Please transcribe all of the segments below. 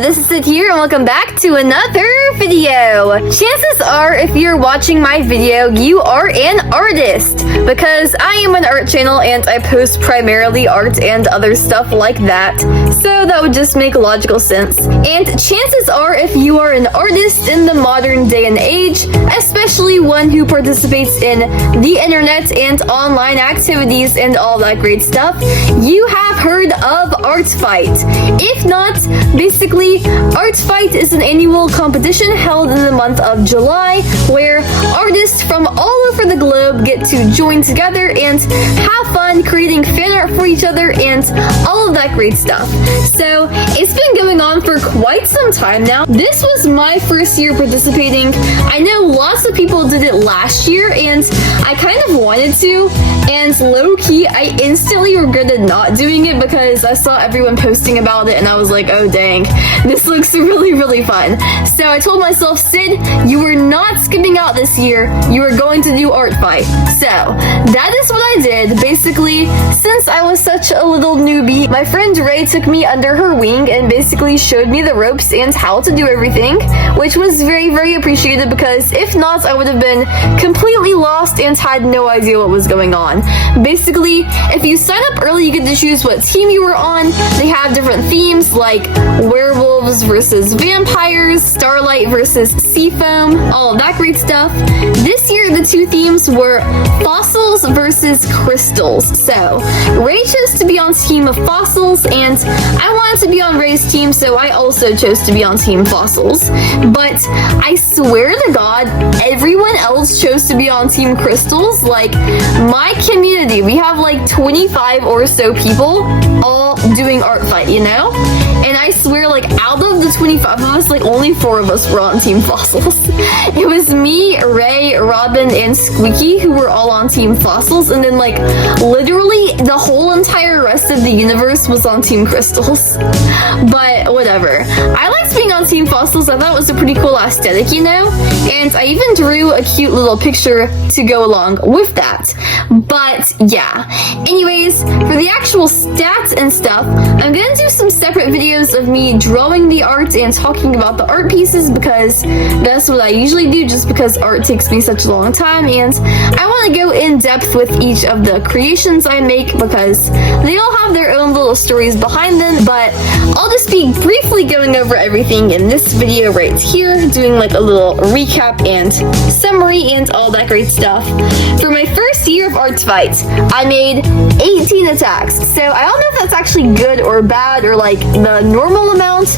this is Sid here and welcome back to another video. Chances are if you're watching my video, you are an artist because I am an art channel and I post primarily art and other stuff like that. So that would just make logical sense. And chances are if you are an artist in the modern day and age, especially one who participates in the internet and online activities and all that great stuff, you have heard of ArtFight. If not, basically, ArtFight is an annual competition held in the month of July where artists from all over the globe get to join together and have fun creating fan art for each other and all of that great stuff. So it's been going on for quite some time now. This was my first year participating. I know lots of people did it last year and I kind of wanted to, and low-key I instantly regretted not doing it because I saw everyone posting about it and I was like, oh dang, this looks really fun. So I told myself, Sid, you are not skipping out this year, you are going to do ArtFight. So that is what I did. Basically, since I was such a little newbie, my friend Ray took me under her wing and basically showed me the ropes and how to do everything, which was very appreciated because if not, I would have been completely lost and had no idea what was going on. Basically, if you sign up early, you get to choose what team you were on. They have different themes like werewolves versus vampires, starlight versus seafoam, all of that great stuff. This year, the two themes were fossils versus crystals. So Ray chose to be on team of fossils and I wanted to be on Ray's team, so I also chose to be on team fossils. But I swear to God, everyone else chose to be on team crystals. Like, my community, we have like 25 or so people all doing ArtFight, you know? And I swear, like, out of the 25 of us, like, only 4 of us were on Team Fossils. It was me, Ray, Robin, and Squeaky who were all on Team Fossils, and then, like, literally the whole entire rest of the universe was on Team Crystals. But whatever. I liked being on Team Fossils. I thought it was a pretty cool aesthetic, you know? And I even drew a cute little picture to go along with that. But yeah. Anyways, for the actual stats and stuff, I'm gonna do some separate videos of me drawing the art and talking about the art pieces because that's what I usually do just because art takes me such a long time and I want to go in depth with each of the creations I make because they all have their own little stories behind them, but I'll just be briefly going over everything in this video right here, doing like a little recap and summary and all that great stuff. For my first year of ArtFight, I made 18 attacks, so I don't know if that's actually good or bad or like the normal amount.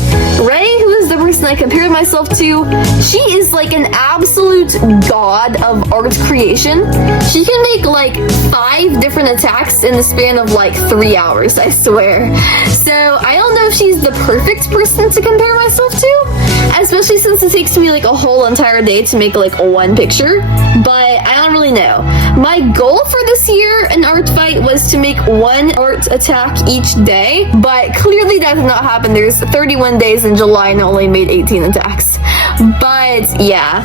Ray, who is the person I compared myself to, she is like an absolute god of art creation. She can make like 5 different attacks in the span of like 3 hours, I swear. So I don't know if she's the perfect person to compare myself to, especially since it takes me like a whole entire day to make like one picture, but I don't really know. My goal for this year in ArtFight was to make 1 art attack each day, but clearly that did not happen. There's 31 days in July and I only made 18 attacks. But yeah,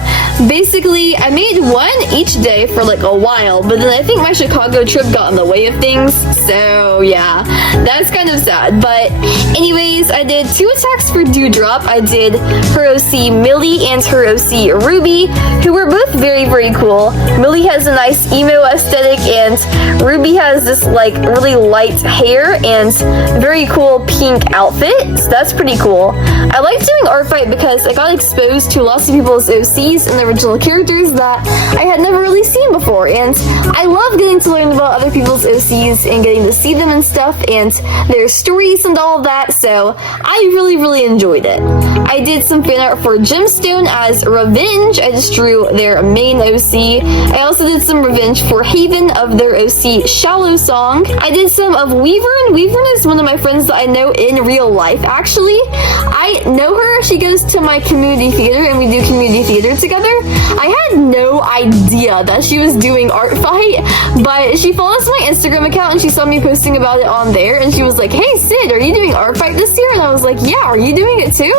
basically I made 1 each day for like a while, but then I think my Chicago trip got in the way of things, so yeah, that's kind of sad. But anyways, I did 2 attacks for Dewdrop. I did her OC Millie and her OC Ruby, who were both very cool. Millie has a nice emo aesthetic and Ruby has this like really light hair and very cool pink outfit, so that's pretty cool. I like doing ArtFight because I got exposed to lots of people's OCs and original characters that I had never really seen before, and I love getting to learn about other people's OCs and getting to see them and stuff and their stories and all of that, so I really enjoyed it. I did some fan art for Gemstone as Revenge. I just drew their main OC. I also did some Revenge for Haven of their OC Shallow Song. I did some of Wyvern. Wyvern is one of my friends that I know in real life, actually. I know her. She goes to my community theater and we do community theater together. I had no idea that she was doing ArtFight, but she follows my Instagram account and she saw me posting about it on there and she was like, hey Sid, are you doing ArtFight this year? And I was like, yeah, are you doing it too?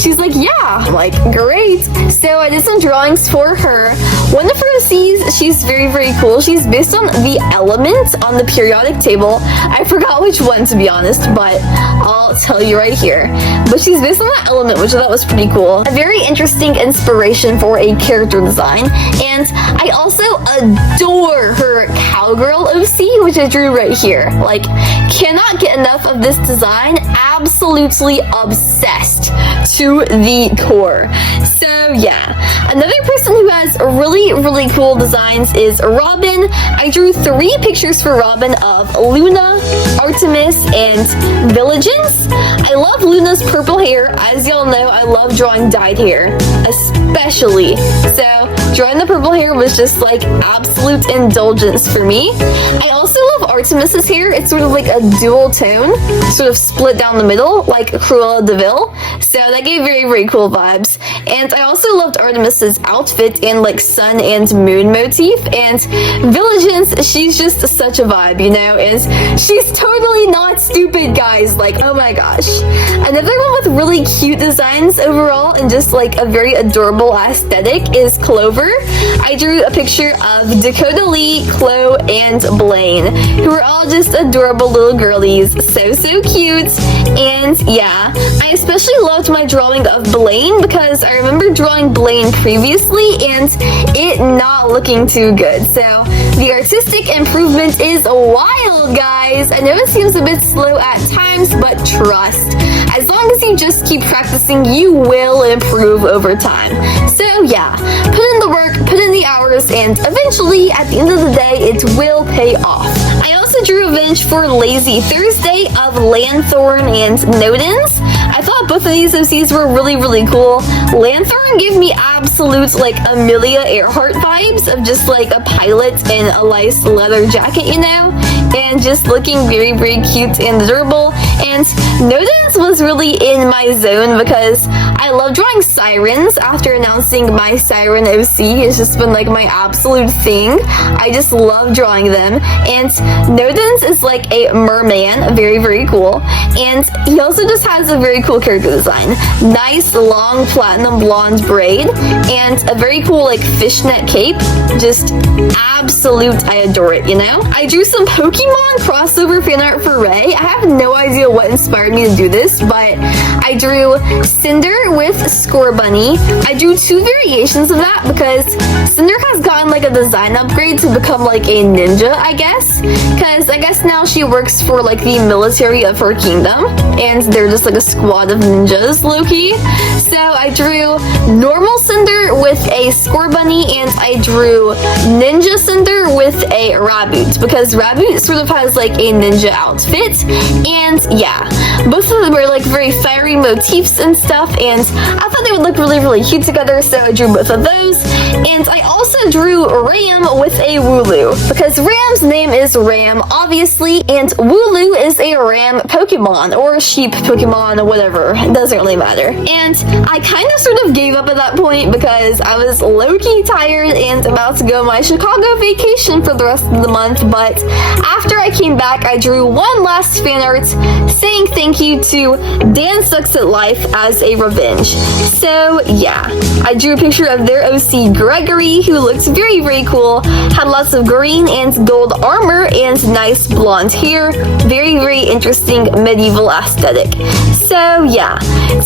She's like, yeah. I'm like, great. So I did some drawings for her. One of her OCs, she's very cool. She's based on the element on the periodic table. I forgot which which one to be honest, but I'll tell you right here. But she's based on that element, which I thought was pretty cool. A very interesting inspiration for a character design. And I also adore her cowgirl OC, which I drew right here. Like, cannot get enough of this design. Absolutely obsessed to the core. So yeah, another person who has really cool designs is Robin. I drew 3 pictures for Robin of Luna, Artemis, and Villagins. I love Luna's purple hair. As y'all know, I love drawing dyed hair, especially. So drawing the purple hair was just like absolute indulgence for me. I also love Artemis's hair. It's sort of like a dual tone, sort of split down the middle, like Cruella de Vil. So that gave very cool vibes. And I also loved Artemis's outfit and like sun and moon motif. And Villagins, she's just such a vibe, you know, and she's totally not stupid, guys. Like, oh my gosh. Another one with really cute designs overall and just like a very adorable aesthetic is Clover. I drew a picture of Dakota Lee, Chloe, and Blaine, who are all just adorable little girlies. So cute. And yeah, I especially loved my drawing of Blaine because I remember drawing Blaine previously and it not looking too good. So the artistic improvement is wild, guys. I know it seems a bit slow at times, but trust. As long as you just keep practicing, you will improve over time. So yeah, put in the work, put in the hours, and eventually, at the end of the day, it will pay off. I also drew a bench for LazyThursday of Lanthorn and Nodens. I thought both of these OCs were really cool. Lanthorn gave me absolute like Amelia Earhart vibes of just like a pilot in a nice leather jacket, you know? And just looking very cute and adorable. And Nodens was really in my zone because I love drawing sirens. After announcing my siren OC, it's just been like my absolute thing. I just love drawing them. And Nodens is like a merman, very cool. And he also just has a very cool character design. Nice long platinum blonde braid and a very cool like fishnet cape. Just absolute, I adore it, you know? I drew some Pokemon crossover fan art for Ray. I have no idea what inspired me to do this, but I drew Cinder with Scorbunny. I drew 2 variations of that because Cinder has gotten like a design upgrade to become like a ninja, I guess. Because I guess now she works for like the military of her kingdom, and they're just like a squad of ninjas, low-key. So I drew normal Cinder with a Scorbunny, and I drew Ninja Cinder with a Raboot, because Raboot sort of has like a ninja outfit. And yeah, both of them were like very fiery motifs and stuff, and I thought they would look really cute together, so I drew both of those. And I also drew Ram with a Wooloo, because Ram's name is Ram, obviously, and Wooloo is a ram Pokemon, or sheep Pokemon, or whatever. It doesn't really matter. And I kind of sort of gave up at that point because I was low-key tired and about to go on my Chicago vacation for the rest of the month, but after I came back, I drew one last fan art saying thank you to DanSucksAtLife as a revenge. So yeah, I drew a picture of their OC Gregory, who looked very cool, had lots of green and gold armor and nice blonde hair, very interesting medieval aesthetic. So yeah,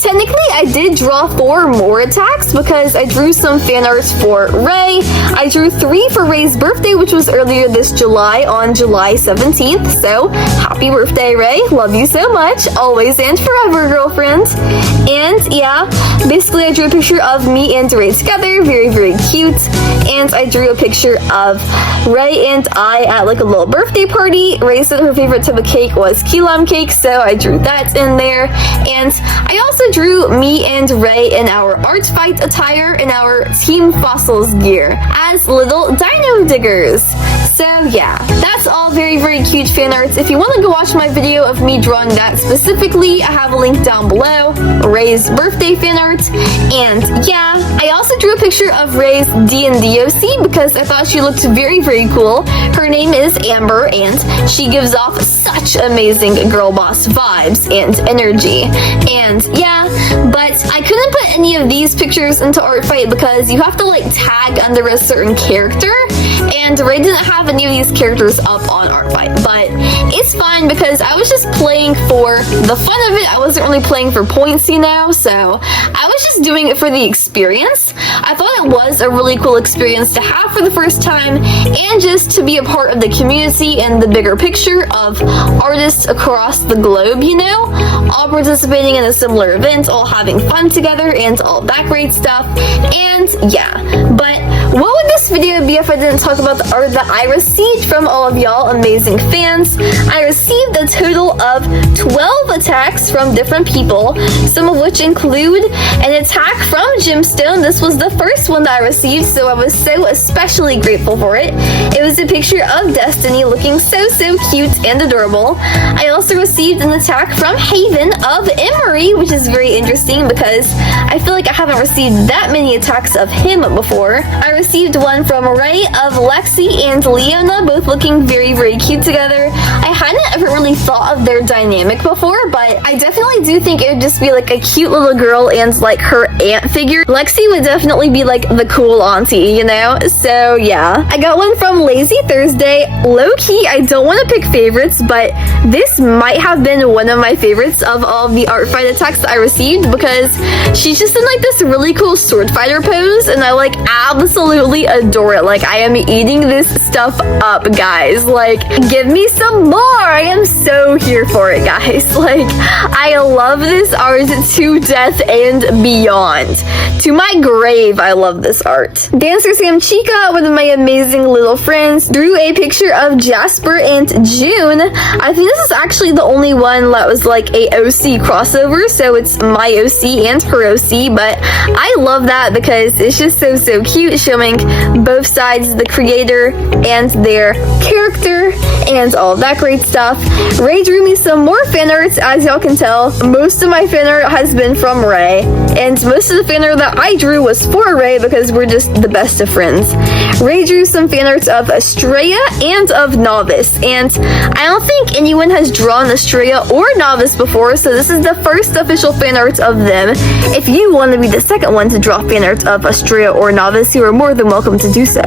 technically I did draw 4 more attacks because I drew some fan arts for Ray. I drew 3 for Ray's birthday, which was earlier this July on July 17th, so happy birthday, Ray. Love you so much, always and forever, girlfriend. And yeah, basically I drew a picture of me and Ray together, very cute, and I drew a picture of Ray and I at like a little birthday party. Ray said her favorite type of cake was key lime cake, so I drew that in there. And I also drew me and Ray in our art fight attire in our Team Fossils gear as little dino diggers. So yeah, that's all very cute fan arts. If you want to go watch my video of me drawing that specifically, I have a link down below. Ray's birthday fan art. And yeah, I also drew a picture of Ray's D&D OC because I thought she looked very cool. Her name is Amber and she gives off such amazing girl boss vibes and energy. And yeah, but I couldn't put any of these pictures into art fight because you have to like tag under a certain character, and Ray didn't have any of these characters up on art fight. But it's fine because I was just playing for the fun of it. I wasn't really playing for points, you know, so I was just doing it for the experience. I thought it was a really cool experience to have for the first time, and just to be a part of the community and the bigger picture of artists across the globe, you know, all participating in a similar event, all having fun together, and all that great stuff. And yeah, but what would this video be if I didn't talk about the art that I received from all of y'all amazing fans? I received a total of 12 attacks from different people, some of which include an attack from Gemstone. This was the first one that I received, so I was so especially grateful for it. It was a picture of Destiny looking so cute and adorable. I also received an attack from Haven of Emery, which is very interesting because I feel like I haven't received that many attacks of him before. I received one from Ray of Lexi and Leona, both looking very cute together. I hadn't ever really thought of their dynamic before, but I definitely do think it would just be like a cute little girl and like her aunt figure. Lexi would definitely be like the cool auntie, you know? So yeah. I got one from LazyThursday. Low-key, I don't want to pick favorites, but this might have been one of my favorites of all of the art fight attacks that I received because she's just in like this really cool sword fighter pose, and I like absolutely adore it. Like, I am eating this stuff up, guys. Like, give me some more. I am so here for it, guys. Like, I love this art to death and beyond. To my grave, I love this art. DancerSamChika, one of my amazing little friends, drew a picture of Jasper and June. I think this is actually the only one that was like a OC crossover, so it's my OC and her OC, but I love that because it's just so cute, showing both sides, the creator and their character and all of that great stuff. Ray drew me some more fan art. As y'all can tell, most of my fan art has been from Ray, and most of the fan art that I drew was for Ray because we're just the best of friends. Ray drew some fan art of Estrella and of Novice, and I don't think anyone has drawn Estrella or Novice before, so this is the first official fan art of them. If you want to be the second one to draw fan art of Estrella or Novice, you are more than welcome to do so.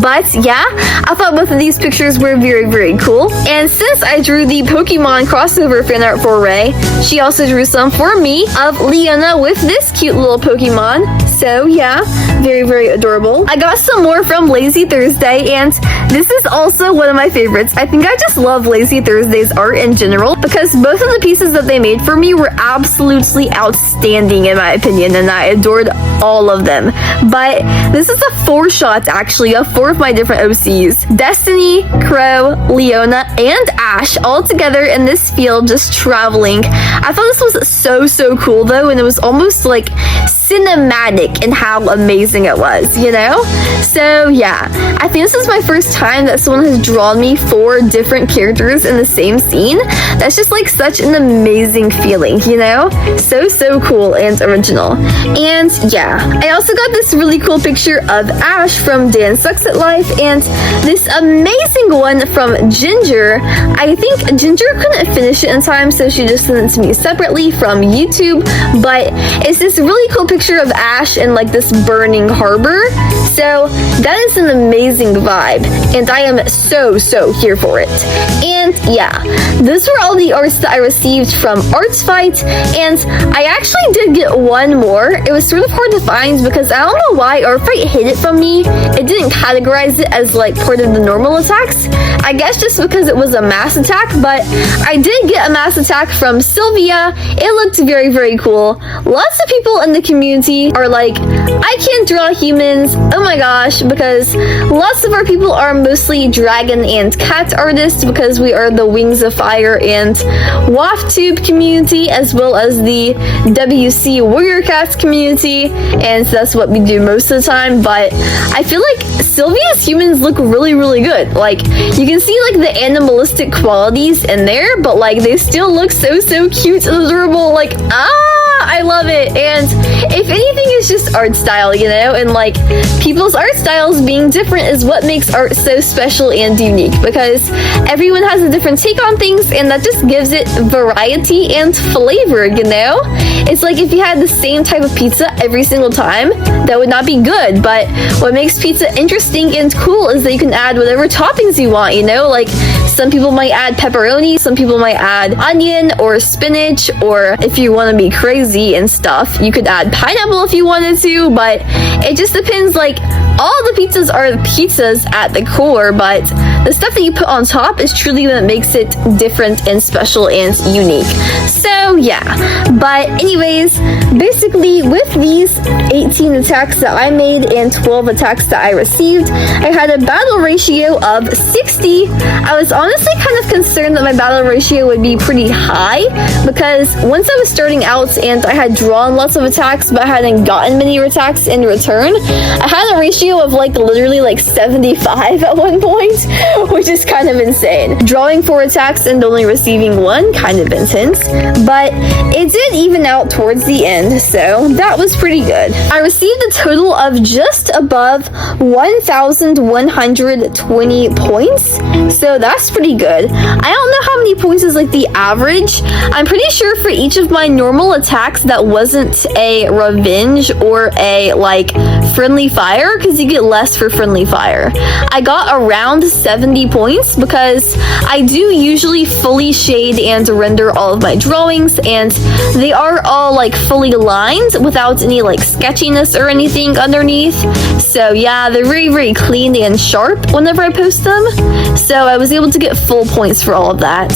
But yeah, I thought both of these pictures were very cool, and since I drew the Pokemon crossover fan art for Ray, she also drew some for me of Leona with this cute little Pokemon. So yeah, very adorable. I got some more from LazyThursday, and this is also one of my favorites. I think I just love LazyThursday's art in general because both of the pieces that they made for me were absolutely outstanding in my opinion, and I adored all of them. But this is a 4-shot actually of 4 of my different OCs. Destiny, Crow, Leona, and Ash all together in this field just traveling. I thought this was so cool though, and it was almost like cinematic in how amazing it was, you know? So yeah, I think this is my first time that someone has drawn me 4 different characters in the same scene. That's just like such an amazing feeling, you know? So cool and original. And yeah, I also got this really cool picture of Ash from DanSucksAtLife, and this amazing one from Ginger. I think Ginger couldn't finish it in time, so she just sent it to me separately from YouTube, but it's this really cool picture of Ash in like this burning harbor. So that is an amazing vibe, and I am so here for it. And yeah, those were all the arts that I received from ArtFight, and I actually did get one more. It was sort of hard to find because I don't know why ArtFight hid it from me. It didn't categorize it as like part of the normal attacks. I guess just because it was a mass attack, but I did get a mass attack from Sylvia. It looked very cool. Lots of people in the community are like, I can't draw humans, oh my gosh, because lots of our people are mostly dragon and cat artists because we are the Wings of Fire and WaftTube community, as well as the WC Warrior Cats community, and so that's what we do most of the time. But I feel like Sylvia's humans look really good. Like, you can see like the animalistic qualities in there, but like they still look so cute and adorable. Like, I love it. And if anything, it's just art style, you know, and like people's art styles being different is what makes art so special and unique, because everyone has a different take on things, and that just gives it variety and flavor, you know? It's like if you had the same type of pizza every single time, that would not be good. But what makes pizza interesting and cool is that you can add whatever toppings you want, you know? Like some people might add pepperoni, some people might add onion or spinach, or if you want to be crazy and stuff, you could add pineapple if you wanted to, but it just depends. Like, all the pizzas are pizzas at the core, but the stuff that you put on top is truly what makes it different and special and unique. So yeah, but anyways, basically with these 18 attacks that I made and 12 attacks that I received, I had a battle ratio of 60. I was honestly kind of concerned that my battle ratio would be pretty high, because once I was starting out and I had drawn lots of attacks but I hadn't gotten many attacks in return, I had a ratio of like literally like 75 at one point, which is kind of insane. Drawing 4 attacks and only receiving 1, kind of intense, but it did even out towards the end, so that was pretty good. I received a total of just above 1,120 points, so that's pretty good. I don't know how many points is like the average. I'm pretty sure for each of my normal attacks that wasn't a revenge or a like friendly fire, because you get less for friendly fire, I got around 70 points, because I do usually fully shade and render all of my drawings, and they are all like fully lined without any like sketchiness or anything underneath. So yeah, they're very, very clean and sharp whenever I post them. So I was able to get full points for all of that.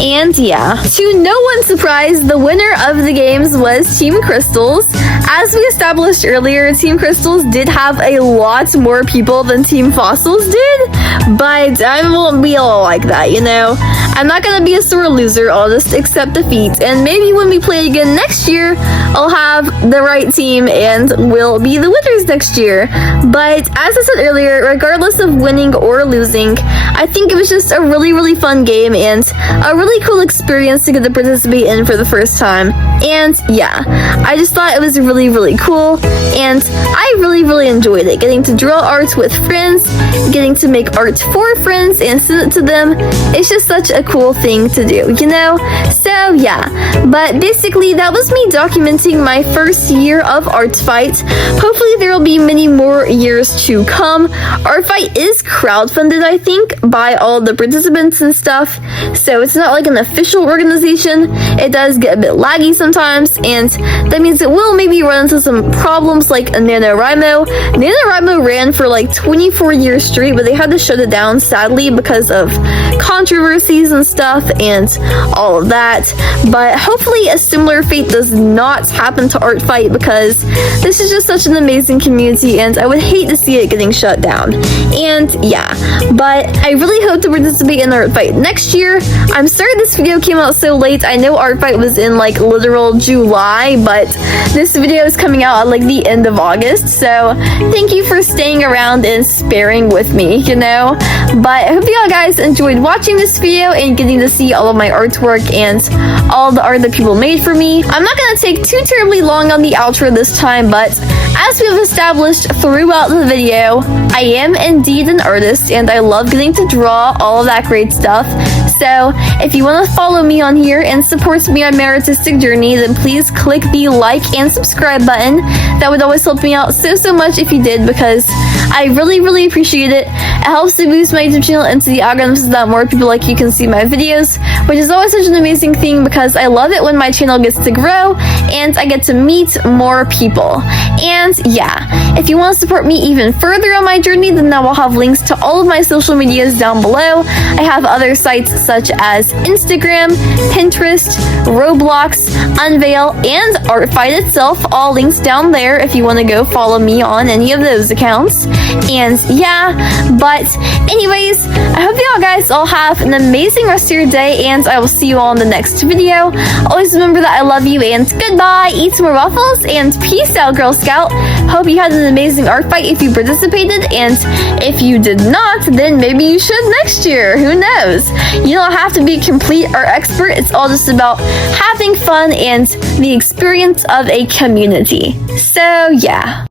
And yeah, to no one's surprise, the winner of the games was Team Crystals. As we established earlier, Team Crystals did have a lot more people than Team Fossils did, but I won't be all like that, you know? I'm not gonna be a sore loser, I'll just accept defeat, and maybe when we play again next year, I'll have the right team and we'll be the winners next year. But as I said earlier, regardless of winning or losing, I think it was just a really, really fun game and a really cool experience to get to participate in for the first time. And yeah, I just thought it was really, really cool, and I really, really enjoyed it. Getting to draw art with friends, getting to make art for friends and send it to them. It's just such a cool thing to do, you know? So yeah, but basically that was me documenting my first year of ArtFight. Hopefully there will be many more years to come. ArtFight is crowdfunded, I think, by all the participants and stuff, so it's not like an official organization. It does get a bit laggy sometimes, and that means it will maybe run into some problems like NaNoWriMo. NaNoWriMo ran for like 24 years straight, but they had to shut it down, sadly, because of controversies and stuff and all of that. But hopefully a similar fate does not happen to ArtFight, because this is just such an amazing community and I would hate to see it getting shut down. And yeah, but I really hope to participate in ArtFight next year. I'm sorry this video came out so late. I know ArtFight was in like literal July, but this video is coming out at like the end of August, so thank you for staying around and sparing with me, you know? But I hope you all guys enjoyed watching this video and getting to see all of my artwork and all the art that people made for me. I'm not gonna take too terribly long on the outro this time, but as we have established throughout the video, I am indeed an artist and I love getting to draw all of that great stuff. So if you want to follow me on here and support me on my artistic journey, then please click the like and subscribe button. That would always help me out so much if you did, because I really, really appreciate it. It helps to boost my YouTube channel into the algorithm so that more people like you can see my videos, which is always such an amazing thing, because I love it when my channel gets to grow and I get to meet more people. And yeah, if you want to support me even further on my journey, then I will have links to all of my social medias down below. I have other sites such as Instagram, Pinterest, Roblox, Unveil, and ArtFight itself, all links down there if you want to go follow me on any of those accounts. And yeah, but anyways, I hope you all guys all have an amazing rest of your day, and I will see you all in the next video. Always remember that I love you, and goodbye, eat some more waffles, and peace out, Girl Scout. Hope you had an amazing art fight if you participated, and if you did not, then maybe you should next year. Who knows? You don't have to be a complete art expert. It's all just about having fun and the experience of a community. So yeah.